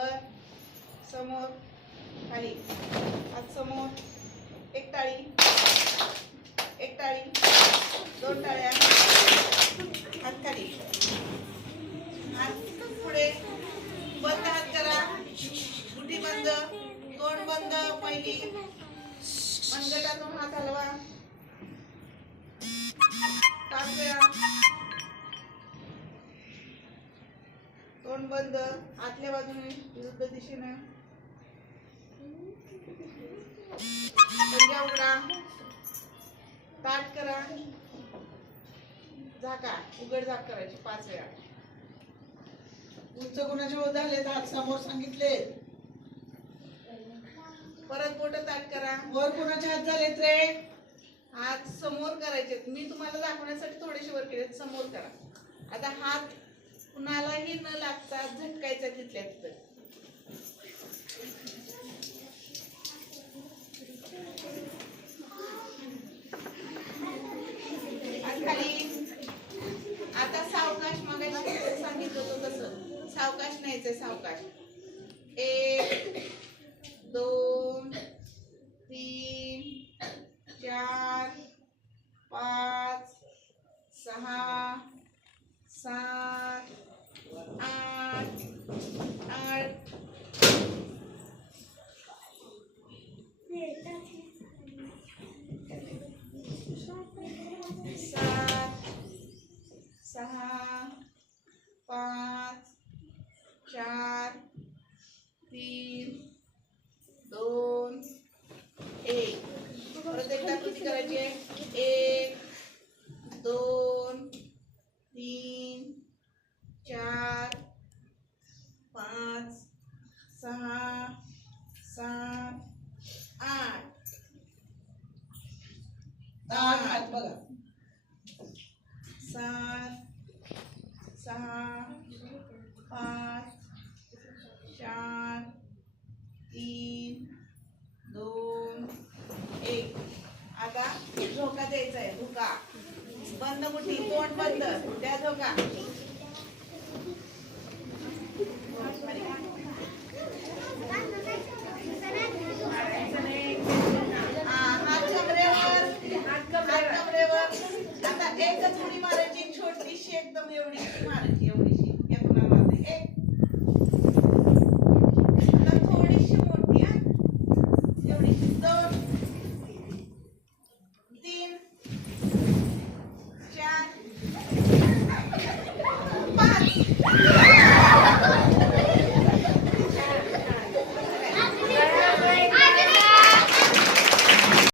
वर समोर खाली हात समोर. एक टाळी एक टाळी दोन टाळ्या हात खाली. हात पुढे बंद हात करा. गुटी बंद तोंड बंद पहिली. मनगटातून हात हलवा. तोंड बंद आतल्या बाजूने विरुद्ध दिशेने. पंजा उघडा. ताट करा. झाका. उघड झाक करायची पाच वेळा. उंच गुणाचे होत झाले हात समोर सांगितले परत बोट ताट करा. वर कुणाचे हात झालेत रे? हात समोर करायचे मी तुम्हाला दाखवण्यासाठी थोडेसे वर केले समोर करा. आता हात कुणालाही न लागता झटकायचा तिथल्या तिथं. आता सावकाश मागायची सांगितलं होतं तसं. सावकाश न्यायचंय सावकाश. एक दोन तीन चार पाच सहा सात आठ आठ सात सहा पाच चार तीन दोन एक परत एकदा किती करायचे दहा हात बघा. सात सहा पाच चार तीन दोन एक. आता झोका द्यायचा आहे धोका बंद मुठी तोंड बंद. त्या झोका. एकच उडी मारायची छोटीशी एकदम एवढी मारायची